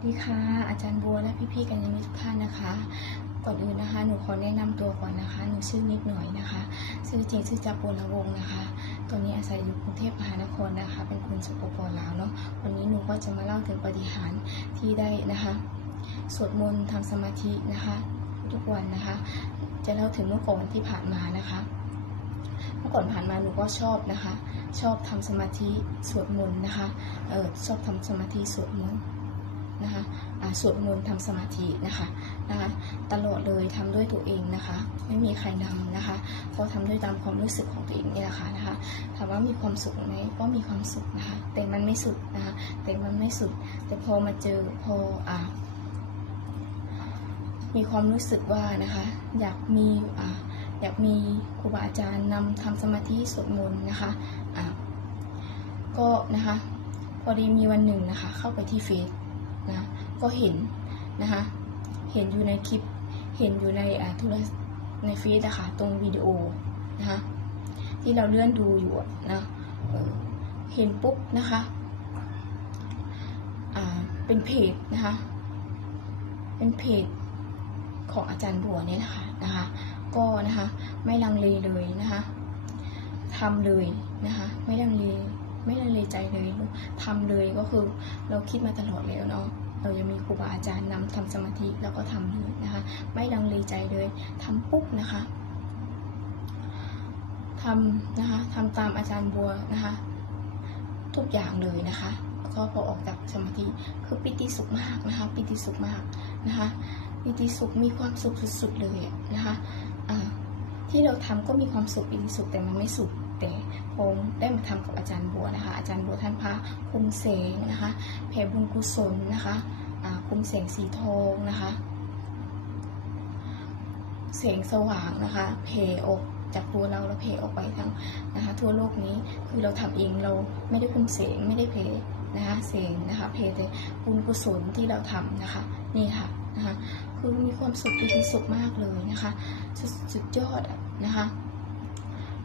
สดีค่ะ อาจารย์บัวและพี่ๆกันยมิตทุกท่านนะคะ ก่อนอื่นนะคะหนูขอแนะนำตัวก่อนนะคะหนูชื่อนิดหน่อยนะคะชื่อจริงชื่อจับปุระวงศ์นะคะตอนนี้อาศัยอยู่กรุงเทพมหานครนะคะ เป็นคนสปปลาวเนาะวันนี้หนูก็จะมาเล่าถึงปฏิหารที่ได้นะคะสวดมนต์ทำสมาธินะคะ ทุกวันนะคะ จะเล่าถึงเมื่อก่อนที่ผ่านมานะคะเมื่อก่อนผ่านมาหนูก็ชอบนะคะ ชอบทำสมาธิสวดมนต์นะคะเออชอบทำสมาธิสวดมนต์ นะคะสวดมนต์ทำสมาธินะคะนะคะตลอดเลยทำด้วยตัวเองนะคะ ไม่มีใครนำนะคะก็ทำด้วยตามความรู้สึกของตัวเองนี่แหละค่ะนะคะถามว่ามีความสุขไหมก็มีความสุขนะคะ แต่มันไม่สุดนะคะแต่มันไม่สุด แต่พอมาเจอพออ่ามีความรู้สึกว่านะคะอยากมีอ่าอยากมีครูบาอาจารย์นำทำสมาธิสวดมนต์นะคะอ่าก็นะคะพอดีมีวันหนึ่งนะคะ เข้าไปที่เฟซ นะก็เห็นนะคะเห็นอยู่ในคลิปเห็นอยู่ในอ่าโทรในเฟซอะค่ะตรงวิดีโอนะคะที่เราเลื่อนดูอยู่อะนะเออเห็นปุ๊บนะคะอ่าเป็นเพจนะคะเป็นเพจของอาจารย์บัวเนี่ยนะคะนะคะก็นะคะไม่ลังเลเลยนะคะทำเลยนะคะไม่ลังเล ไม่ลังเลยใจเลยทำเลยก็คือเราคิดมาตลอดแล้วเนาะเรายังมีครูบาอาจารย์นำทำสมาธิแล้วก็ทำเลยนะคะ ไม่ลังเลใจเลยทำปุ๊บนะคะทำนะคะทำตามอาจารย์บัวนะคะ ทุกอย่างเลยนะคะแล้วก็พอออกจากสมาธิคือปิติสุขมากนะคะ ปิติสุขมากนะคะปิติสุขมีความสุขสุดๆเลยนะคะอ่า ที่เราทำก็มีความสุขปิติสุขแต่มันไม่สุดแต่ผมได้มาทำกับอาจารย์บัวนะคะ อาจารย์บัวท่านพระคุมเสงนะคะแผ่บุญกุศลนะคะคุมเสงสีทองนะคะเสียงสว่างนะคะ เพออกจากตัวเราแล้วเพออกไปทั้งนะคะ ทั่วโลกนี้คือเราทำเองเราไม่ได้คุมเสงไม่ได้เพนะคะเสียงนะคะ เพแต่บุญกุศลที่เราทำนะคะ นี่ค่ะนะคะ คือมีความสุขมีความสุขมากเลยนะคะสสุดยอดนะคะ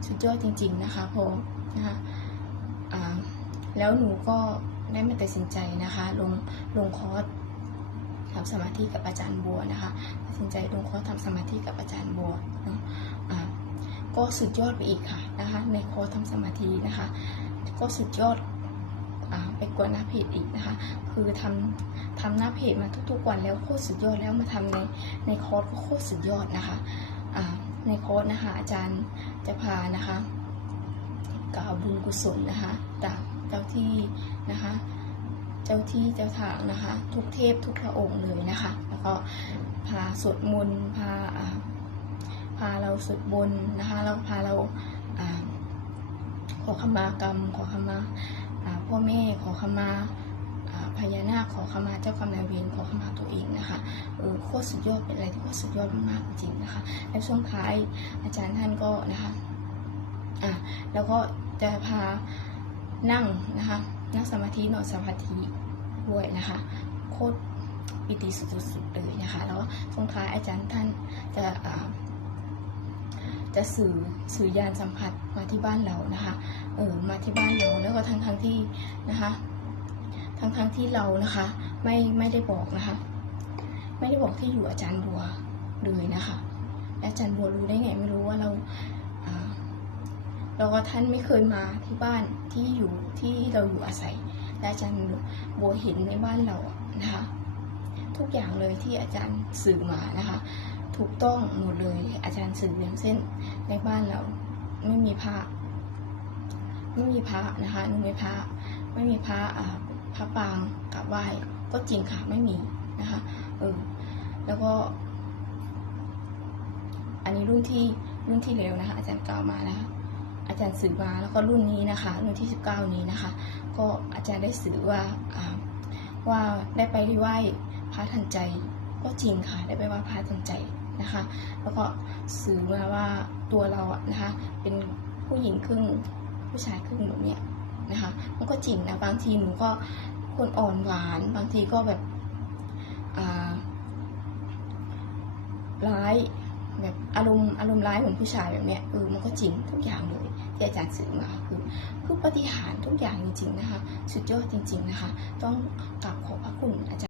สุดยอดจริง ๆนะคะพอนะคะแล้วหนูก็ได้มาตัดสินใจนะคะลงลงคอร์สทำสมาธิกับอาจารย์บัวนะคะตัดสินใจลงคอร์สทำสมาธิกับอาจารย์บัวเนาะก็สุดยอดไปอีกค่ะนะคะในคอร์สทำสมาธินะคะ ก็สุดยอด ไปกว่าหน้าเพจอีกนะคะ คือทำทำหน้าเพจมาทุกๆวันแล้วโคตรสุดยอดแล้วมาทำในในคอร์สก็โคตรสุดยอดนะคะอ่าในคอร์สนะคะอาจารย์จะพานะคะกล่าวบุญกุศลนะคะจากเจ้าที่นะคะ เจ้าที่เจ้าทางนะคะ ทุกเทพทุกพระองค์เลยนะคะ แล้วก็พาสวดมนต์พาอ่าพาเราสวดมนต์นะคะแล้วพาเราอ่าขอขมากรรมขอขมา พ่อแม่ขอขมาพญานาคขอขมาเจ้ากรรมนายเวรขอขมาตัวเองนะคะเออโคตรสุดยอดเป็นอะไรที่โคตรสุดยอดมากๆจริงนะคะและช่วงท้ายอาจารย์ท่านก็นะคะอ่าแล้วก็จะพานั่งนะคะนั่งสมาธินอนสมาธิด้วยนะคะโคตรปิติสุดๆเลยนะคะแล้วช่วงท้ายอาจารย์ท่านจะอ่า จะสื่อสื่อยานสัมผัสมาที่บ้านเรานะคะเออมาที่บ้านเราแล้วก็ทั้งทั้งๆที่นะคะ ทั้งทั้งๆที่เรานะคะ ไม่ไม่ได้บอกนะคะ ไม่ได้บอกที่อยู่อาจารย์บัวเลยนะคะและอาจารย์บัวรู้ได้ไงไม่รู้ว่าเราเราก็ท่านไม่เคยมาที่บ้านที่อยู่ที่เราอยู่อาศัยและอาจารย์บัวเห็นในบ้านเรานะคะ ทุกอย่างเลยที่อาจารย์สื่อมานะคะ ถูกต้องหมดเลยอาจารย์สื่ออย่างเช่น ในบ้านเราไม่มีพระไม่มีพระนะคะไม่มีพระไม่มีพระอ่าพระปางกราบไหว้ก็จริงค่ะไม่มีนะคะเออแล้วก็ อันนี้รุ่นที่รุ่นที่แล้วนะคะ อาจารย์กล่าวมานะคะอาจารย์สื่อมาแล้วก็รุ่นนี้นะคะ รุ่นที่สิบเก้านี้นะคะ ก็อาจารย์ได้สื่อว่าอ่าว่าได้ไปไหว้พระทันใจ ก็จริงค่ะได้ไปไหว้พระทันใจนะคะ แล้วก็สื่อมาว่าตัวเราอะนะคะ เป็นผู้หญิงครึ่งผู้ชายครึ่งแบบเนี้ยนะคะ มันก็จริงนะบางทีหนูก็คนอ่อนหวาน บางทีก็แบบร้ายแบบอารมณ์อารมณ์ร้ายเหมือนผู้ชายแบบเนี้ยเออมันก็จริงทุกอย่างเลยที่อาจารย์สื่อมาคือคือปฏิหารทุกอย่างจริงๆนะคะ สุดยอดจริง ๆนะคะ ต้องกราบขอบพระคุณอาจารย์